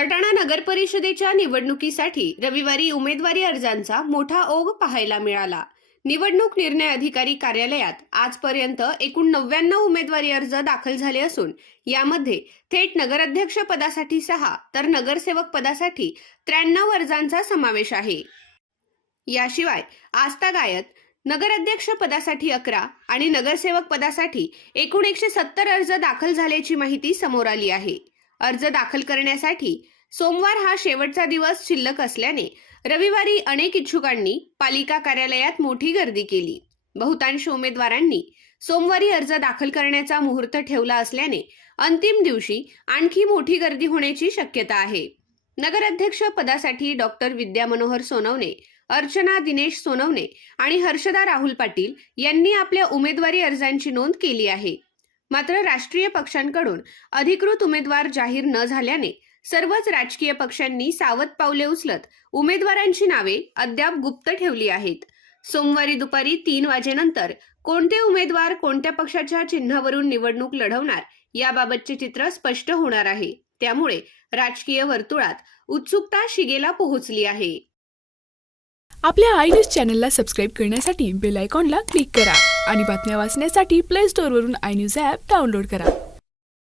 सटाणा नगर परिषदेच्या निवडणुकीसाठी रविवारी उमेदवारी अर्जांचा मोठा ओघ पाहायला मिळाला। निवडणूक निर्णय अधिकारी कार्यालयात आजपर्यंत एकूण 99 उमेदवारी अर्ज दाखल झाले असून यामध्ये थेट नगराध्यक्ष पदासाठी 6 तर नगरसेवक पदासाठी 93 अर्जांचा समावेश आहे। याशिवाय आस्थागायत नगराध्यक्ष पदासाठी 11 आणि नगरसेवक पदासाठी एकूण 170 अर्ज दाखल झाल्याची माहिती समोर आली आहे। अर्ज दाखल करण्यासाठी सोमवार हा शेवटचा दिवस शिल्लक असल्याने रविवारी अनेक इच्छुकांनी पालिका कार्यालयात मोठी गर्दी केली। बहुतांश उमेदवारांनी सोमवारी अर्ज दाखल करण्याचा मुहूर्त ठेवला असल्याने अंतिम दिवशी आणखी मोठी गर्दी होण्याची शक्यता आहे। नगराध्यक्ष पदासाठी डॉक्टर विद्या मनोहर सोनवणे, अर्चना दिनेश सोनवणे आणि हर्षदा राहुल पाटील यांनी आपल्या उमेदवारी अर्जांची नोंद केली आहे। मात्र राष्ट्रीय पक्षांकडून अधिकृत उमेदवार जाहीर न झाल्याने सर्वच राजकीय पक्षांनी सावध पावले उचलत उमेदवारांची नावे अद्याप गुप्त ठेवली आहेत। सोमवारी दुपारी 3 वाजेनंतर कोणते उमेदवार कोणत्या पक्षाच्या चिन्हावरून निवडणूक लढवणार याबाबतचे चित्र स्पष्ट होणार आहे। त्यामुळे राजकीय वर्तुळात उत्सुकता शिगेला पोहोचली आहे। आपल्या आय न्यूज चॅनलला सबस्क्राईब करण्यासाठी बेल आयकॉनला क्लिक करा आणि बातम्या वाचण्यासाठी play स्टोअरवरून I news app download करा।